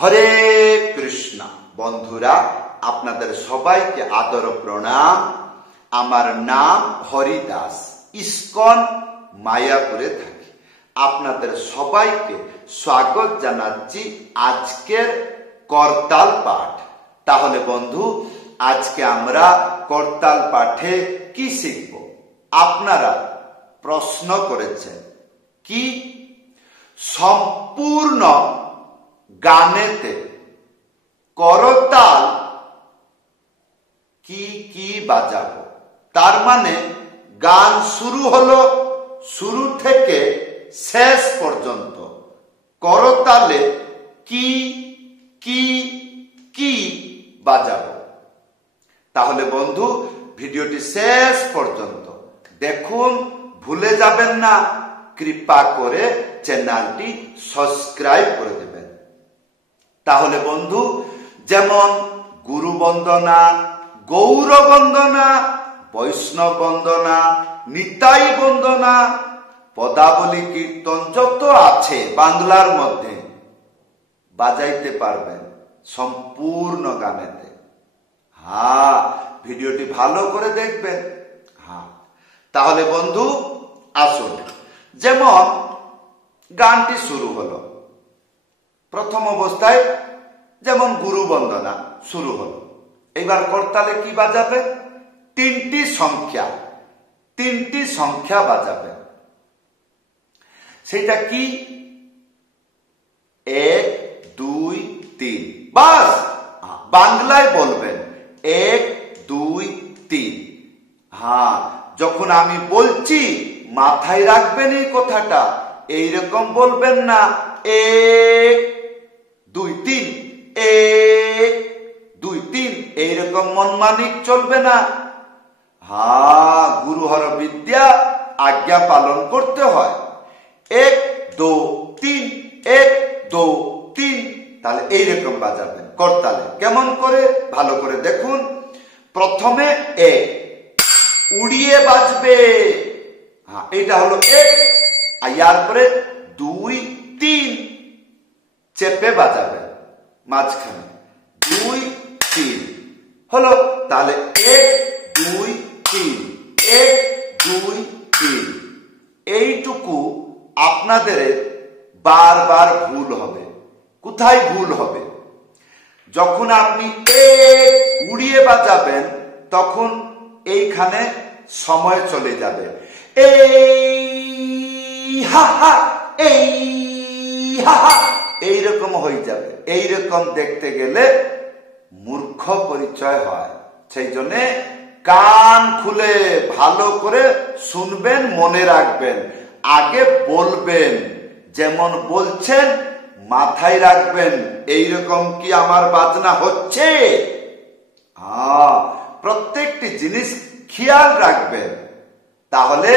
হরে কৃষ্ণ। বন্ধুরা, আপনাদের সবাইকে আদর প্রণাম। আমার নাম হরিদাস, ইস্কন মায়াপুরে থাকি। আপনাদের সবাইকে স্বাগত জানাচ্ছি আজকের করতাল পাঠ। তাহলে বন্ধু, আজকে আমরা করতাল পাঠে কি শিখব? আপনারা প্রশ্ন করেছেন কি সম্পূর্ণ গানেতে করতাল কি কি বাজাবো। তার মানে গান শুরু হলো, শুরু থেকে শেষ পর্যন্ত করতালে কি কি কি বাজাবো। তাহলে বন্ধু, ভিডিওটি শেষ পর্যন্ত দেখুন, ভুলে যাবেন না। কৃপা করে চ্যানেলটি সাবস্ক্রাইব করে দেবেন। তাহলে বন্ধু, যেমন গুরু বন্দনা, গৌর বন্দনা, বৈষ্ণব বন্দনা, নিতাই বন্দনা, পদাবলী কীর্তন যত আছে বাংলার মধ্যে বাজাইতে পারবেন সম্পূর্ণ গানেতে। ভিডিওটি ভালো করে দেখবেন। তাহলে বন্ধু আসুন, যেমন গানটি শুরু হলো, প্রথম অবস্থায় যেমন গুরু বন্দনা শুরু হলো। এবার করতালে কি বাজাবে? তিনটি সংখ্যা বাজাবে। সেটা কি? 1 2 3। বাস বাংলায় বলবেন 1 2 3। যখন আমি বলছি মাথায় রাখবেন এই কথাটা। এইরকম বলবেন না 1 2 3 1 2 3, এইরকম মনমানিক চলবে না। গুরু হর বিদ্যা, আজ্ঞা পালন করতে হয়। 1 2 3 1 2 3, তাহলে এইরকম বাজাবেন করতালে। কেমন করে? ভালো করে দেখুন। প্রথমে 1 উড়িয়ে বাজবে, এটা হলো 1। আর ইয়ার পরে 2 3 চেপে বাজাবে মাঝখানে, 2 3 হলো। তাহলে 1 2 3 1 2 3। এইটুকু আপনাদের বারবার ভুল হবে। কোথায় ভুল হবে? যখন আপনি উড়িয়ে বাজাবেন তখন এইখানে সময় চলে যাবে। এইরকম হয়ে যাবে। এইরকম দেখতে গেলে মূর্খ পরিচয় হয়। সেই জন্য কান খুলে ভালো করে শুনবেন, মনে রাখবেন। আগে বলবেন, যেমন বলছেন মাথায় রাখবেন। এইরকম কি আমার বাজনা হচ্ছে? প্রত্যেকটি জিনিস খেয়াল রাখবেন। তাহলে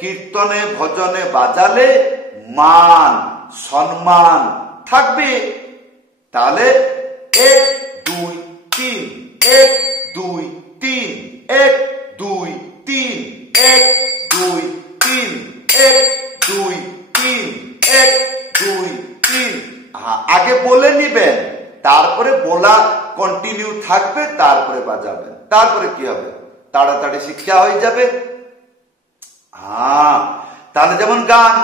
কীর্তনে ভজনে বাজালে মান সম্মান থাকবে। তাহলে 1 2 3 1 2 3 1 2 3 1 2 3 1 2 3 1 2 3। আগে বলে নিবেন, তারপরে বলা কন্টিনিউ থাকবে, তারপরে বাজাবেন। তারপরে কি হবে? তাড়াতাড়ি শিক্ষা হয়ে যাবে। তাহলে যেমন গান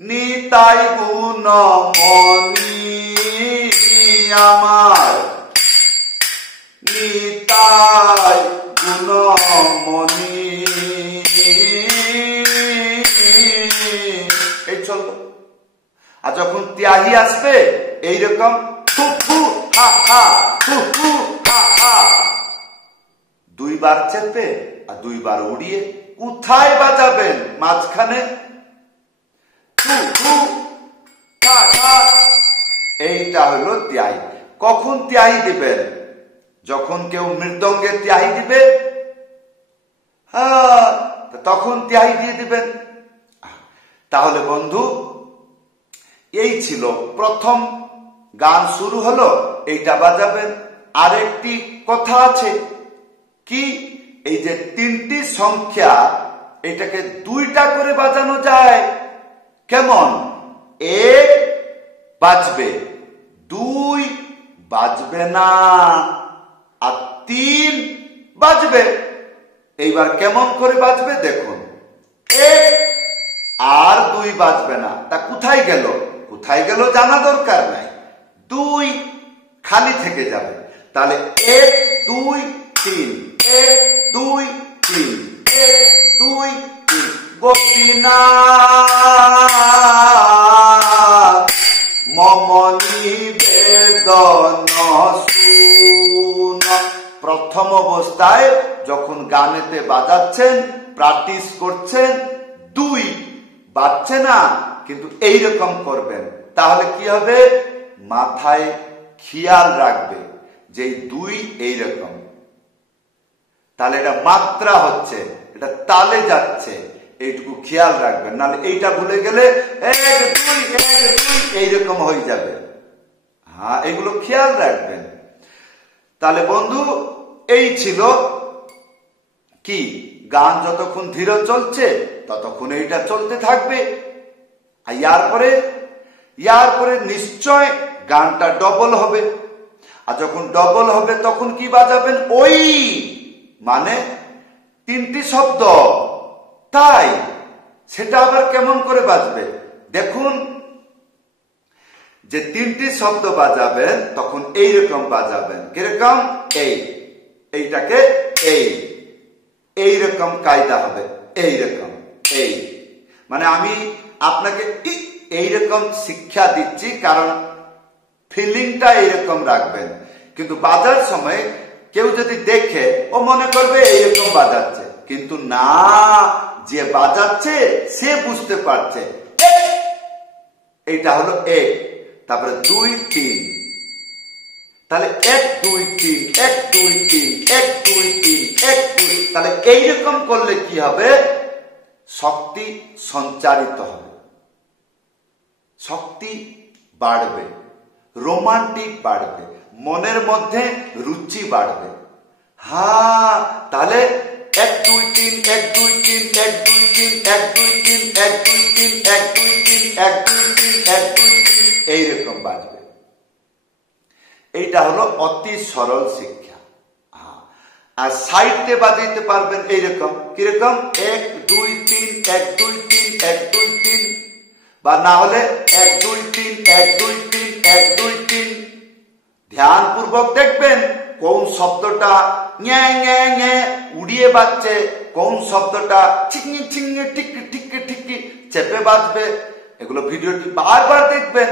নিতাই গুণমণি আমার, নিতাই গুণমণি, এই চলতো। আর যখন ত্যাগী আসবে এইরকম ফু ফু হা হা, ফু ফু হা হা, 2 বার চেপে আর 2 বার উড়িয়ে। কোথায় বাজাবেন? মাঝখানে ফু ফু হা হা। এইটা হলো ত্যাগী। কখন ত্যাগী দিবেন? যখন কেউ মৃদঙ্গে ত্যাগী দিবে, তখন ত্যাগী দিয়ে দিবেন। তাহলে বন্ধু, এই ছিল প্রথম গান শুরু হলো, এইটা বাজাবেন। আরেকটি কথা আছে কি? এই যে 3টি সংখ্যা, এটাকে 2টা করে বাজানো যায়। কেমন? 1 বাজবে, 2 বাজবে না, আর 3 বাজবে। এইবার কেমন করে বাজবে দেখুন, 1 আর 2 বাজবে না। তা কোথায় গেল? কোথায় গেল জানা দরকার নাই, 2 খালি থেকে যাবে। তাহলে 1 2 3, 1 2 3, 1 2 3। গোপীনাথ মম নিবেদন শুন। প্রথম অবস্থায় যখন গানেতে বাজাচ্ছেন, প্র্যাকটিস করছেন, 2 বাজছে না, কিন্তু এইরকম করবেন, তাহলে কি হবে? মাথায় খেয়াল রাখবে যে 2 এইরকম, তাহলে এটা মাত্রা হচ্ছে, এটা তালে যাচ্ছে, এইটুকু খেয়াল রাখবেন। নাহলে এইটা ভুলে গেলে 1 2 1 2 এইরকম হয়ে যাবে। হ্যাঁ, এগুলো খেয়াল রাখবেন। তাহলে বন্ধু, এই ছিল কি, গান যতক্ষণ ধীর চলছে ততক্ষণ এইটা চলতে থাকবে। আর ইয়ার পরে নিশ্চয় গানটা ডবল হবে। আর যখন ডবল হবে তখন কি বাজাবেন? ওই মানে 3টি শব্দ। তাই সেটা আবার কেমন করে বাজবে দেখুন, যে 3টি শব্দ বাজাবেন তখন এইরকম বাজাবেন। কিরকম? এইটাকে এইরকম কায়দা হবে, এইরকম। মানে আমি আপনাকে এইরকম শিক্ষা দিচ্ছি, কারণ ফিলিংটা এইরকম রাখবেন। কিন্তু বাজার সময় কেউ যদি দেখে, ও মনে করবে এইরকম বাজাচ্ছে, কিন্তু না, যে বাজাচ্ছে সে বুঝতে পারছে এইটা হলো 1, তারপরে 2 3, তাহলে 1 2 3 1 2 3 1 2 3 1 2। তাহলে এইরকম করলে কি হবে? শক্তি সঞ্চারিত হবে, শক্তি বাড়বে, রোমান্টিক বাড়বে, মনের মধ্যে রুচি বাড়বে। হ্যাঁ, তাহলে 1 2 3 1 2 3 1 2 3 1 2 3 1 2 3 1 2 3 1 2 3 1 2 3 এইরকম বাজবে। এইটা হলো অতি সরল শিক্ষা। আর সাইডে বাজাইতে পারবেন এইরকম। কিরকম? 1 2 3 1 2 3 1 2 3, বা না হলে 1 2 3 1 2 3 1 2 3। ধ্যান পূর্বক দেখবেন কোন শব্দটা ঞে ঞে ঞে উড়িয়ে বাজছে, কোন শব্দটা ছিঙি ছিঙি ঠিকি ঠিকি ঠিকি চেপে বাজবে। এগুলো ভিডিওটি বারবার দেখবেন।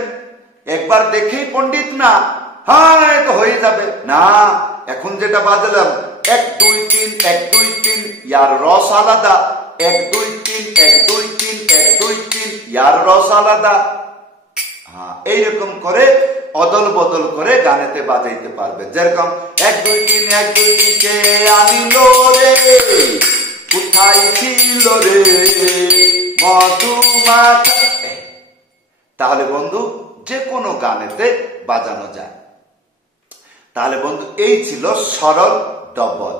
একবার দেখেই পণ্ডিত না, হ্যাঁ তো হয়ে যাবে না। এখন যেটা বাজলাম 1 2 3 1 2 3, ইয়ার রস আলাদা। 1 2 3 1 2 3 1 2 3, ইয়ার রস আলাদা। হ্যাঁ, এইরকম করে অদল বদল করে গানেতে বাজাইতে পারবে। যেরকম 1 2 3 1 2 3 কে আনিল রে, কোথায় ছিল রে মধুমাখা। তাহলে বন্ধু যে কোনো গানেতে বাজানো যায়। তাহলে বন্ধু এই ছিল সরল ডবল।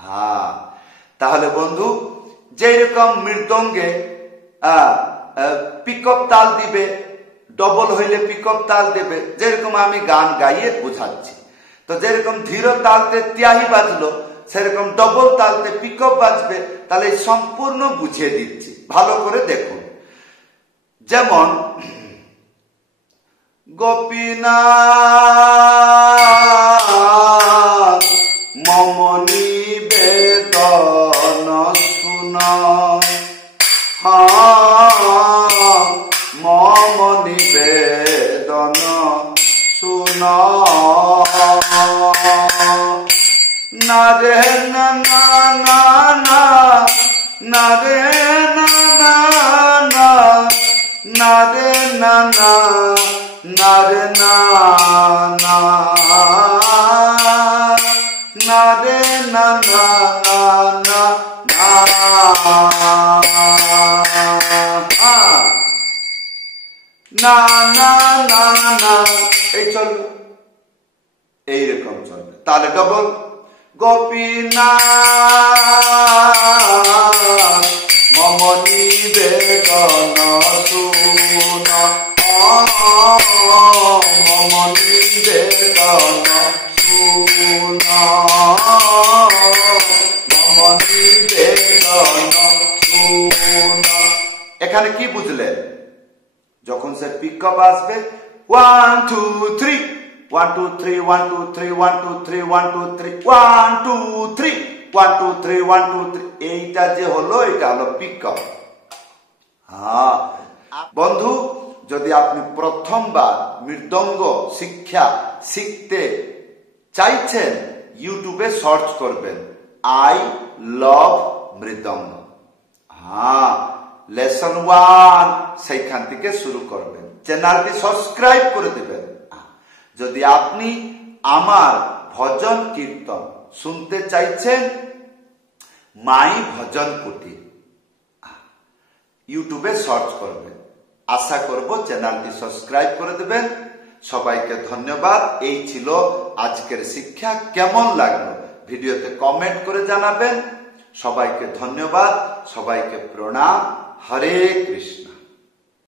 হ্যাঁ, তাহলে বন্ধু যেরকম মৃদঙ্গে পিকআপ তাল দিবে, ডবল হইলে পিকআপ তাল দেবে। যেরকম আমি গান গাইয়ে বুঝাচ্ছি, তো যেরকম ধীর তালতে ত্যাহি বাজলো, সেরকম ডবল তালতে পিকআপ বাজবে। তাহলে সম্পূর্ণ বুঝিয়ে দিচ্ছি, ভালো করে দেখুন। যেমন গোপীনাথ মম নিবেদন শুন, মম নিবেদন শুন। না রে না না না না, না রে না না না, না রে না না, না রে না না, না রে না না না না না। না না না না, এই চলবে, এইরকম চলবে। তাহলে ডবল গোপীনাথ মম নিবেদন শুন, মম এখানে কি বুঝলেন? যখন সে পিকআপ আসবে 1 2 3 1 2 3 1 2 3 1 2 3 1 2 3 1 2 3 1 2 3 1 2 3 এইটা যে হলো, এটা হলো পিকআপ। হ্যাঁ বন্ধু, যদি আপনি প্রথমবার মৃদঙ্গ শিক্ষা শিখতে চাইছেন, ইউটিউবে সার্চ করবেন আই লাভ মৃদঙ্গ। হ্যাঁ, লেসন 1 সেইখান থেকে শুরু করবেন। চ্যানেলটি সাবস্ক্রাইব করে দেবেন। যদি আপনি আমার ভজন কীর্তন শুনতে চাইছেন, মাই ভজন কুটির ইউটিউবে সার্চ করবেন। আশা করব চ্যানেলটি সাবস্ক্রাইব করে দেবেন। সবাইকে ধন্যবাদ। এই ছিল আজকের শিক্ষা। কেমন লাগলো ভিডিওতে কমেন্ট করে জানাবেন। সবাইকে ধন্যবাদ, সবাইকে প্রণাম। হরে কৃষ্ণ।